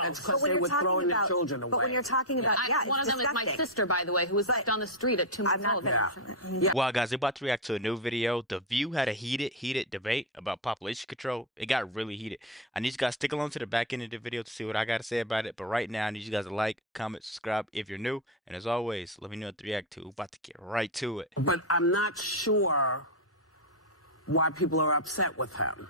world. That's because they were throwing their children away. But when you're talking about, one of them is my sister, by the way, who was left on the street at 2 months old. Yeah. Well, guys, they're about to react to a new video. The View had a heated debate about population control. It got really heated. I need you guys to stick along to the back end of the video to see what I got to say about it. But right now, I need you guys to like, comment, subscribe if you're new. And as always, let me know what to react to. We're about to get right to it. But I'm not sure why people are upset with him.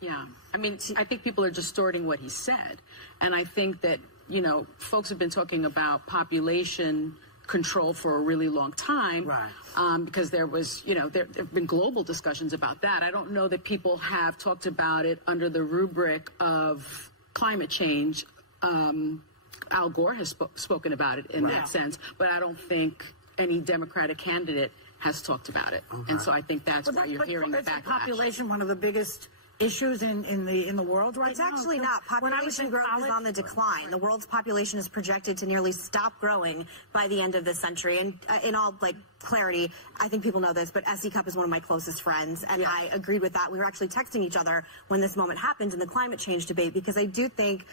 Yeah. I mean, I think people are distorting what he said. And I think that, you know, folks have been talking about population control for a really long time. Right. Because there was, you know, there have been global discussions about that. I don't know that people have talked about it under the rubric of climate change. Al Gore has spoken about it in that sense, but I don't think any Democratic candidate has talked about it. And so I think that's why you're hearing the backlash. Population, one of the biggest issues in the world right now? It's actually not. Population growth is on the decline. The world's population is projected to nearly stop growing by the end of this century. And in all clarity, I think people know this, but S.E. Cupp is one of my closest friends, and I agreed with that. We were actually texting each other when this moment happened in the climate change debate, because I do think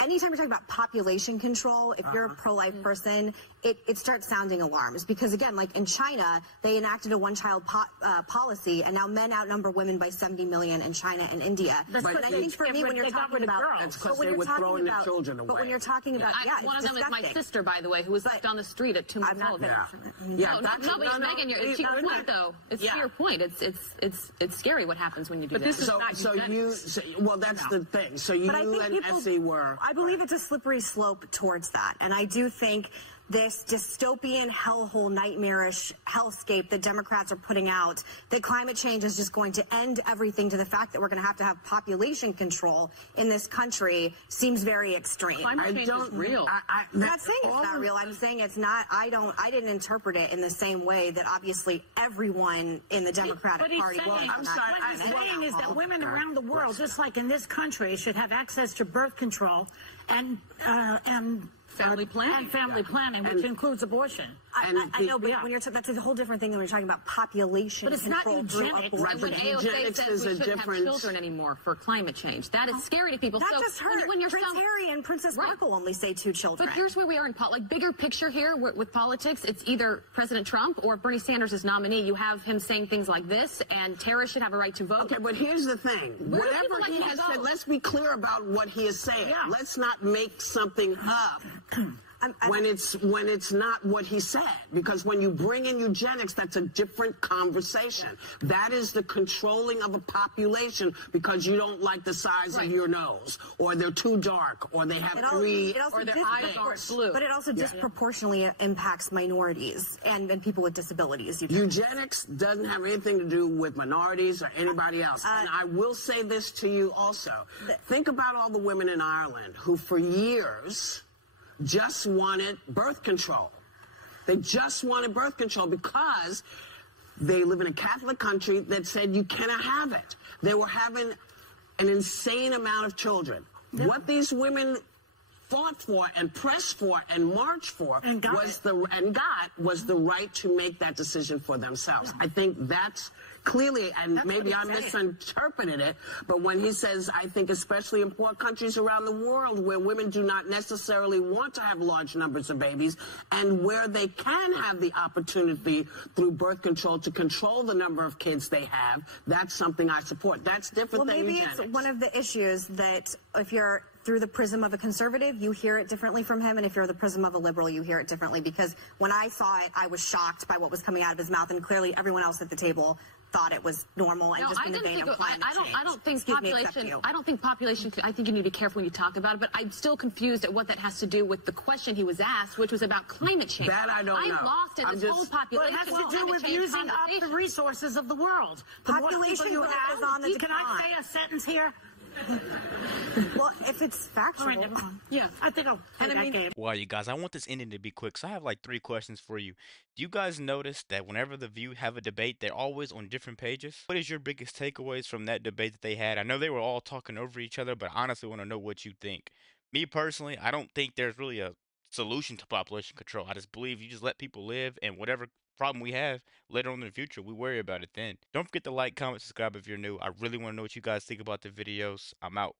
anytime you're talking about population control, if you're a pro-life person, it starts sounding alarms. Because again, like in China, they enacted a one-child policy, and now men outnumber women by 70 million in China and India. But I think for me, when you're talking about, that's because they were throwing their children away. But when you're talking about, one of them is my sister, by the way, who was left on the street at 2 months old. Yeah. No, Megan, to your point, though. It's to your point. It's scary what happens when you do that. Well, that's the thing. So you and S.E. were. I believe it's a slippery slope towards that, and I do think this dystopian, hellhole, nightmarish hellscape that Democrats are putting out, that climate change is just going to end everything, to the fact that we're going to have population control in this country, seems very extreme. Climate change is real. I'm not saying it's not real. I'm saying it's not. I didn't interpret it in the same way that obviously everyone in the Democratic Party will. I'm sorry. What he's saying is that women around the world, just like in this country, should have access to birth control and family planning, which includes abortion. I know, but when that's a whole different thing than when you're talking about population. But it's not eugenics. When AOC says we shouldn't have children anymore for climate change, that is scary to people. Not just her. When you're Prince Harry and Princess Markle only say 2 children. But here's where we are in bigger picture here with politics. It's either President Trump or Bernie Sanders' nominee. You have him saying things like this, and terrorists should have a right to vote. Okay, but here's the thing. Whatever he has said, let's be clear about what he is saying. Yeah. Let's not make something up when it's not what he said. Because when you bring in eugenics, that's a different conversation. That is the controlling of a population because you don't like the size of your nose, or they're too dark, or they have or their eyes aren't blue. But it also disproportionately impacts minorities and people with disabilities. Eugenics doesn't have anything to do with minorities or anybody else. And I will say this to you also. Think about all the women in Ireland who for years just wanted birth control. They just wanted birth control because they live in a Catholic country that said you cannot have it. They were having an insane amount of children. What these women fought for and pressed for and marched for was the right to make that decision for themselves. I think that's clearly, and maybe I misinterpreted it, but when he says, I think especially in poor countries around the world where women do not necessarily want to have large numbers of babies, and where they can have the opportunity through birth control to control the number of kids they have, that's something I support. That's different than eugenics. Maybe it's one of the issues that if you're through the prism of a conservative, you hear it differently from him, and if you're the prism of a liberal, you hear it differently, because when I saw it, I was shocked by what was coming out of his mouth, and clearly everyone else at the table thought it was normal and just in the vein of climate change. I don't think population, I think you need to be careful when you talk about it, but I'm still confused at what that has to do with the question he was asked, which was about climate change. That I don't know. I'm lost in this whole population. Well, it has to do with using up the resources of the world. Population growth is on the decline. Can I say a sentence here? Well, if it's factual. Yeah, I think I'll play that game. Well, you guys, I want this ending to be quick, so I have like 3 questions for you. Do you guys notice that whenever the View have a debate, they're always on different pages? What is your biggest takeaways from that debate that they had? I know they were all talking over each other, but I honestly want to know what you think. Me personally, I don't think there's really a solution to population control. I just believe you just let people live, and whatever problem we have later on in the future, we worry about it then. Don't forget to like, comment, subscribe if you're new. I really want to know what you guys think about the videos. I'm out.